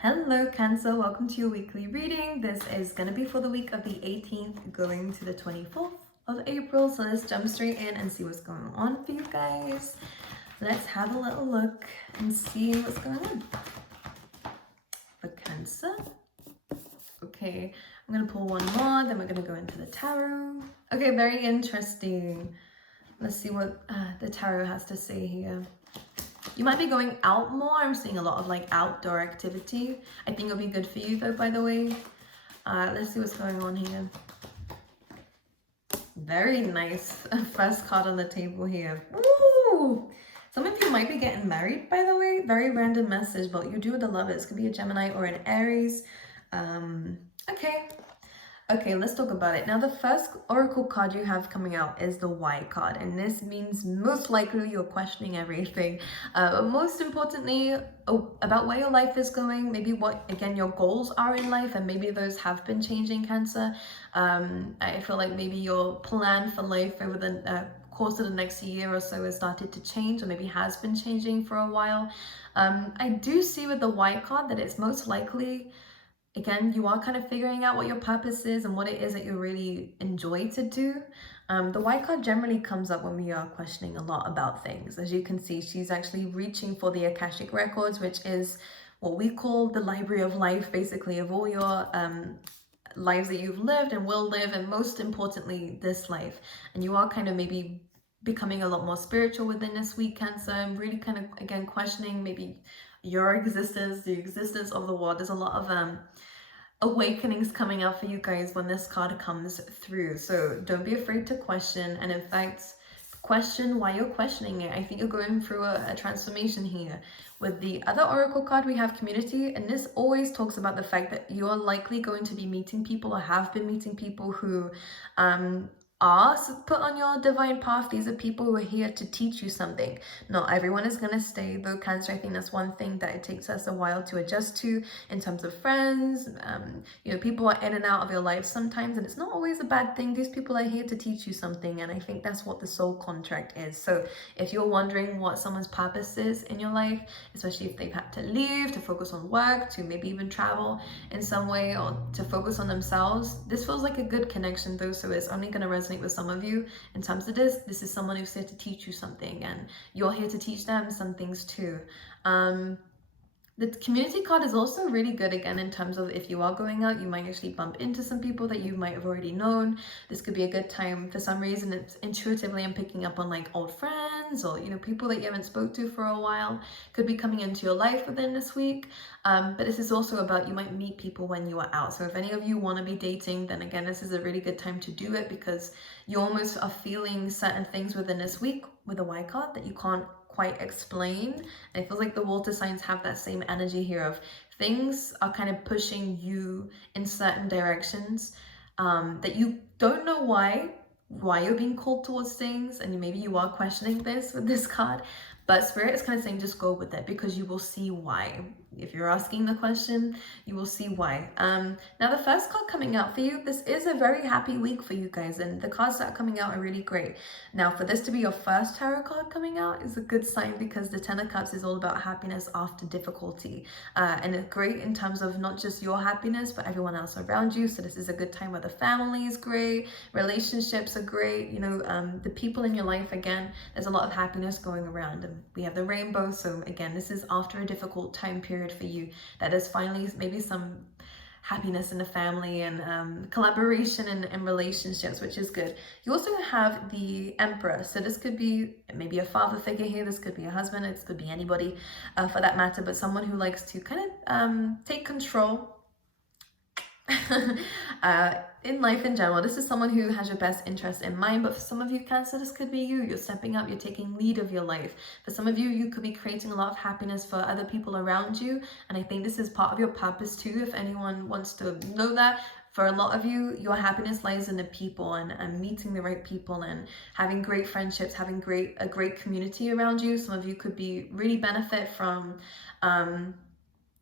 Hello Cancer, welcome to your weekly reading. This is going to be for the week of the 18th going to the 24th of April. So let's jump straight in and see what's going on for you guys. Let's have a little look and see what's going on for Cancer. Okay, I'm going to pull one more, then we're going to go into the tarot. Okay, very interesting. Let's see what the tarot has to say here. You might be going out more. I'm seeing a lot of like outdoor activity. I think it'll be good for you though, by the way. Let's see what's going on here. Very nice. First card on the table here. Ooh! Some of you might be getting married, by the way. Very random message, but you do with the lovers. Could be a Gemini or an Aries. Okay, let's talk about it. Now, the first oracle card you have coming out is the Y card, and this means most likely you're questioning everything. Most importantly, about where your life is going, maybe what, again, your goals are in life, and maybe those have been changing, Cancer. I feel like maybe your plan for life over the course of the next year or so has started to change, or maybe has been changing for a while. I do see with the Y card that it's most likely, again, you are kind of figuring out what your purpose is and what it is that you really enjoy to do. The white card generally comes up when we are questioning a lot about things. As you can see, she's actually reaching for the Akashic Records, which is what we call the library of life, basically, of all your lives that you've lived and will live, and most importantly, this life. And you are kind of maybe becoming a lot more spiritual within this week, Cancer, and really kind of, again, questioning maybe your existence, the existence of the world. There's a lot of awakenings coming up for you guys when this card comes through. So don't be afraid to question, and in fact, question why you're questioning it. I think you're going through a transformation here. With the other oracle card, we have community, and this always talks about the fact that you're likely going to be meeting people or have been meeting people who are put on your divine path. These are people who are here to teach you something. Not everyone is going to stay though, Cancer. I think that's one thing that it takes us a while to adjust to in terms of friends. You know, people are in and out of your life sometimes, and it's not always a bad thing. These people are here to teach you something, and I think that's what the soul contract is. So if you're wondering what someone's purpose is in your life, especially if they've had to leave to focus on work, to maybe even travel in some way, or to focus on themselves, this feels like a good connection though, so it's only going to resonate with some of you in terms of this. This is someone who's here to teach you something, and you're here to teach them some things too. The community card is also really good, again, in terms of if you are going out, you might actually bump into some people that you might have already known. This could be a good time. For some reason, it's intuitively, I'm picking up on like old friends, or, you know, people that you haven't spoke to for a while could be coming into your life within this week. But this is also about, you might meet people when you are out. So if any of you want to be dating, then again, this is a really good time to do it, because you almost are feeling certain things within this week with a Y card that you can't quite explain. And it feels like the water signs have that same energy here of things are kind of pushing you in certain directions that you don't know why you're being called towards things, and maybe you are questioning this with this card, but Spirit is kind of saying just go with it, because you will see why. If you're asking the question, you will see why. Now, the first card coming out for you, this is a very happy week for you guys, and the cards that are coming out are really great. Now, for this to be your first tarot card coming out is a good sign, because the Ten of Cups is all about happiness after difficulty, and it's great in terms of not just your happiness, but everyone else around you. So this is a good time where the family is great, relationships are great, you know, the people in your life, again, there's a lot of happiness going around, and we have the rainbow. So again, this is after a difficult time period for you, that is finally maybe some happiness in the family and collaboration and relationships, which is good. You also have the Emperor, so this could be maybe a father figure here, this could be a husband, it could be anybody for that matter, but someone who likes to kind of take control in life in general. This is someone who has your best interest in mind, but for some of you, Cancer, this could be you. You're stepping up, you're taking lead of your life. For some of you, you could be creating a lot of happiness for other people around you, and I think this is part of your purpose too, if anyone wants to know that. For a lot of you, your happiness lies in the people, and meeting the right people, and having great friendships, having a great community around you. Some of you could be really benefit from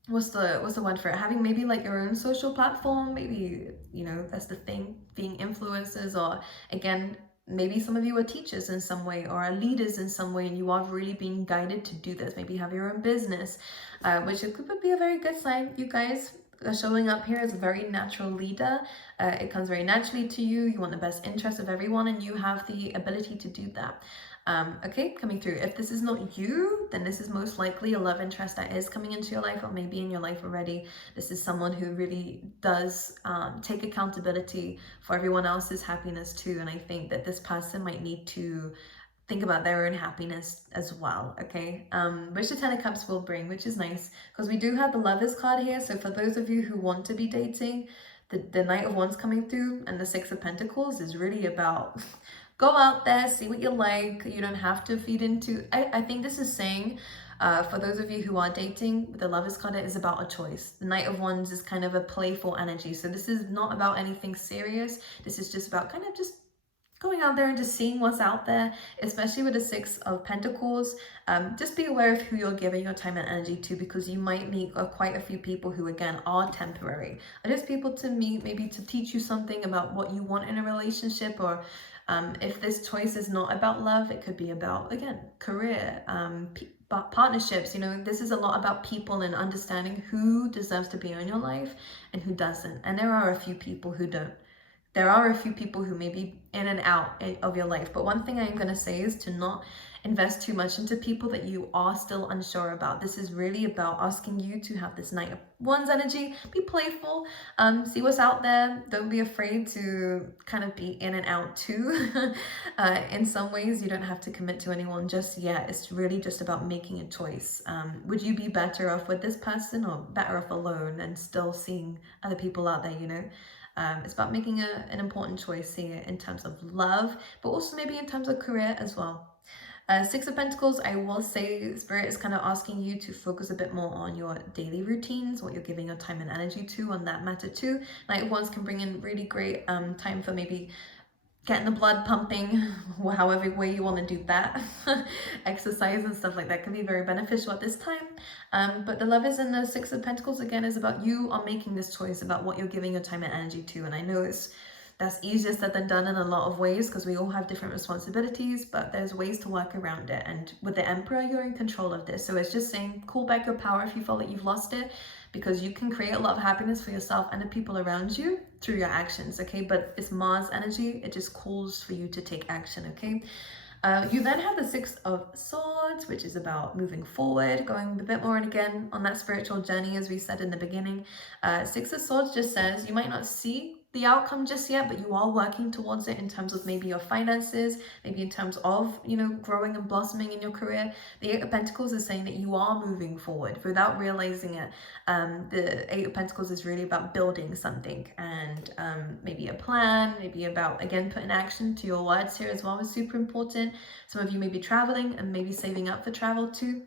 what's the word for it, having maybe like your own social platform, maybe, you know, that's the thing, being influencers, or again, maybe some of you are teachers in some way or are leaders in some way, and you are really being guided to do this. Maybe you have your own business, which it could be a very good sign. You guys are showing up here as a very natural leader. It comes very naturally to you. You want the best interest of everyone, and you have the ability to do that. Okay, coming through. If this is not you, then this is most likely a love interest that is coming into your life, or maybe in your life already. This is someone who really does take accountability for everyone else's happiness too. And I think that this person might need to think about their own happiness as well. Okay, which the Ten of Cups will bring, which is nice, because we do have the Lovers card here. So for those of you who want to be dating, the Knight of Wands coming through and the Six of Pentacles is really about go out there, see what you like. You don't have to feed into, I think this is saying, for those of you who are dating, the Lovers card is about a choice. The Knight of Wands is kind of a playful energy. So this is not about anything serious. This is just about kind of just going out there and just seeing what's out there, especially with the Six of Pentacles. Just be aware of who you're giving your time and energy to, because you might meet quite a few people who, again, are temporary. Are just people to meet, maybe to teach you something about what you want in a relationship, or if this choice is not about love, it could be about, again, career, partnerships. You know, this is a lot about people and understanding who deserves to be in your life and who doesn't. And there are a few people who don't. There are a few people who may be in and out of your life. But one thing I'm going to say is to not invest too much into people that you are still unsure about. This is really about asking you to have this Knight of Wands energy. Be playful. See what's out there. Don't be afraid to kind of be in and out too. In some ways, you don't have to commit to anyone just yet. It's really just about making a choice. Would you be better off with this person or better off alone and still seeing other people out there, you know? It's about making an important choice here in terms of love, but also maybe in terms of career as well. Six of Pentacles, I will say Spirit is kind of asking you to focus a bit more on your daily routines, what you're giving your time and energy to on that matter too. Knight of Wands can bring in really great time for maybe getting the blood pumping, however way you want to do that. Exercise and stuff like that can be very beneficial at this time. But the Lovers and the Six of Pentacles, again, is about you are making this choice about what you're giving your time and energy to. And I know that's easier said than done in a lot of ways, because we all have different responsibilities, but there's ways to work around it. And with the Emperor, you're in control of this. So it's just saying, call back your power if you feel that you've lost it, because you can create a lot of happiness for yourself and the people around you through your actions, okay? But it's Mars energy. It just calls for you to take action, okay? You then have the Six of Swords, which is about moving forward, going a bit more and again on that spiritual journey, as we said in the beginning. Six of Swords just says you might not see the outcome just yet, but you are working towards it in terms of maybe your finances, maybe in terms of, you know, growing and blossoming in your career. The Eight of Pentacles is saying that you are moving forward without realizing it. The Eight of Pentacles is really about building something, and maybe a plan, maybe about, again, putting action to your words here as well is super important. Some of you may be traveling and maybe saving up for travel too.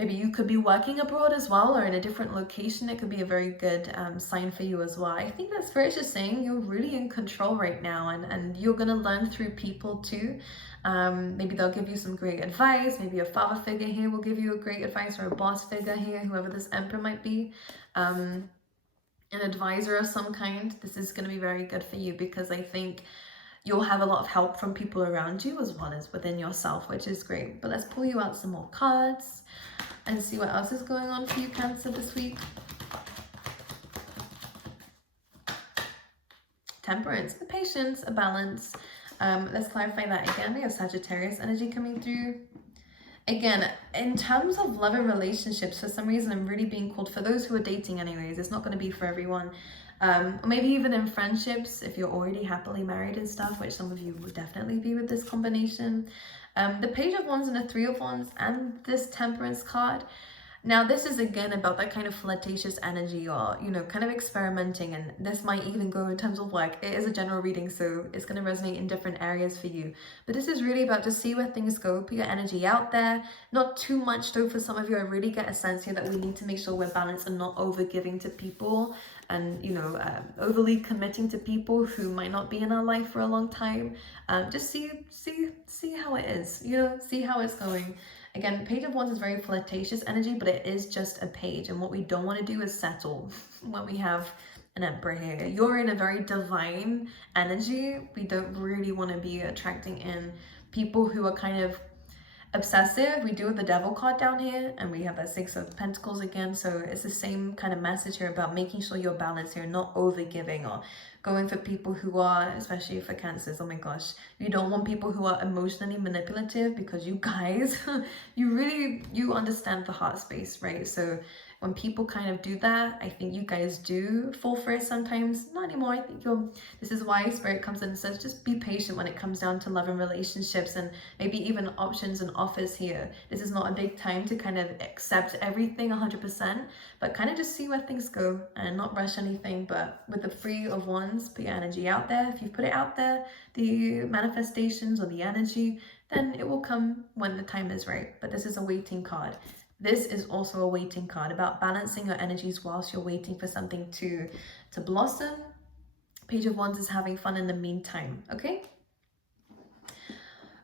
Maybe you could be working abroad as well, or in a different location. It could be a very good sign for you as well. I think that Spirit is just saying you're really in control right now, and you're going to learn through people too. Maybe they'll give you some great advice. Maybe a father figure here will give you a great advice, or a boss figure here, whoever this Emperor might be. An advisor of some kind. This is going to be very good for you, because I think you'll have a lot of help from people around you as well as within yourself, which is great. But let's pull you out some more cards and see what else is going on for you, Cancer, this week. Temperance, a patience, a balance. Let's clarify that again. We have Sagittarius energy coming through. Again, in terms of love and relationships, for some reason I'm really being called, for those who are dating anyways, it's not going to be for everyone. Or maybe even in friendships, if you're already happily married and stuff, which some of you would definitely be with this combination. The Page of Wands and the Three of Wands and this Temperance card. Now, this is again about that kind of flirtatious energy, or, you know, kind of experimenting, and this might even go in terms of work. It is a general reading, so it's going to resonate in different areas for you. But this is really about just see where things go, put your energy out there. Not too much though for some of you. I really get a sense here that we need to make sure we're balanced and not over giving to people, and, you know, overly committing to people who might not be in our life for a long time. Just see how it is, you know, see how it's going. Again, Page of Wands is very flirtatious energy, but it is just a page. And what we don't want to do is settle when we have an Emperor here. You're in a very divine energy. We don't really want to be attracting in people who are kind of obsessive. We do have the Devil card down here, and we have that Six of Pentacles again, so it's the same kind of message here about making sure you're balanced here, not over giving or going for people who are, especially for Cancers, oh my gosh, you don't want people who are emotionally manipulative, because you guys you understand the heart space, right? So when people kind of do that, I think you guys do fall for it sometimes. Not anymore. I think this is why Spirit comes in and says, just be patient when it comes down to love and relationships, and maybe even options and offers here. This is not a big time to kind of accept everything 100%, but kind of just see where things go and not rush anything. But with the Three of Wands, put your energy out there. If you put it out there, the manifestations or the energy, then it will come when the time is right. But this is a waiting card. This is also a waiting card, about balancing your energies whilst you're waiting for something to blossom. Page of Wands is having fun in the meantime, okay?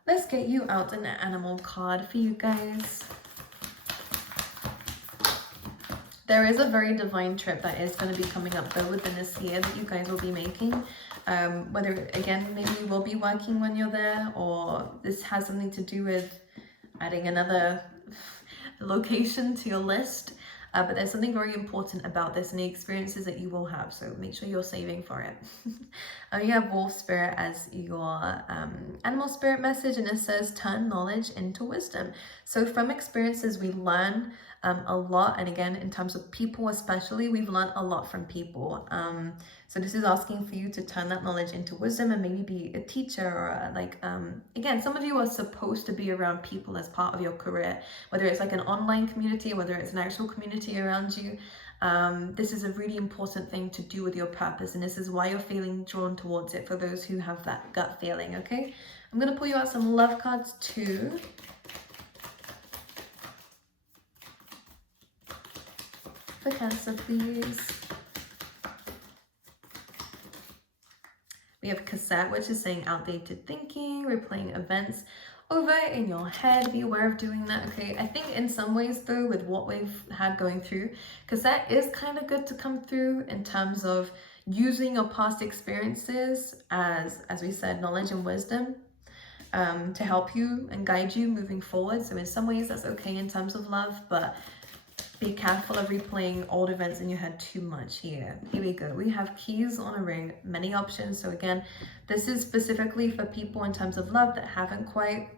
Let's get you out an animal card for you guys. There is a very divine trip that is going to be coming up though within this year that you guys will be making. Whether, again, maybe you will be working when you're there, or this has something to do with adding another location to your list, but there's something very important about this and the experiences that you will have, so make sure you're saving for it. You have Wolf Spirit as your animal spirit message, and it says turn knowledge into wisdom. So from experiences we learn a lot, and again in terms of people especially, we've learned a lot from people. So this is asking for you to turn that knowledge into wisdom and maybe be a teacher, or again, some of you are supposed to be around people as part of your career, whether it's like an online community, whether it's an actual community around you. This is a really important thing to do with your purpose, and this is why you're feeling drawn towards it, for those who have that gut feeling, okay? I'm going to pull you out some love cards too. For Cancer, please. We have cassette, which is saying outdated thinking, replaying events over in your head. Be aware of doing that, okay? I think in some ways though, with what we've had going through, cassette is kind of good to come through in terms of using your past experiences as we said, knowledge and wisdom, to help you and guide you moving forward. So in some ways that's okay in terms of love, but be careful of replaying old events in your head too much here. Here we go. We have keys on a ring, many options. So again, this is specifically for people in terms of love that haven't quite,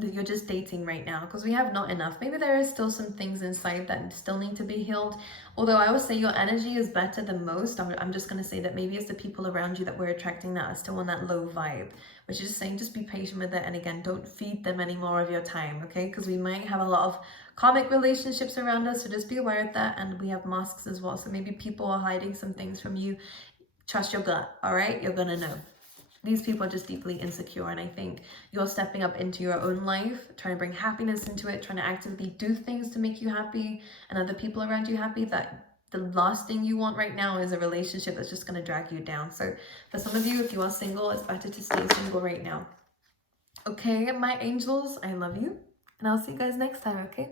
that you're just dating right now, because we have not enough. Maybe there is still some things inside that still need to be healed. Although I would say your energy is better than most. I'm just going to say that maybe it's the people around you that we're attracting that are still on that low vibe, which is just saying just be patient with it. And again, don't feed them any more of your time, okay? Because we might have a lot of karmic relationships around us, so just be aware of that. And we have masks as well, so maybe people are hiding some things from you. Trust your gut, all right? You're gonna know. These people are just deeply insecure, and I think you're stepping up into your own life, trying to bring happiness into it, trying to actively do things to make you happy and other people around you happy. That the last thing you want right now is a relationship that's just going to drag you down. So for some of you, if you are single, it's better to stay single right now. Okay, my angels, I love you, and I'll see you guys next time, okay?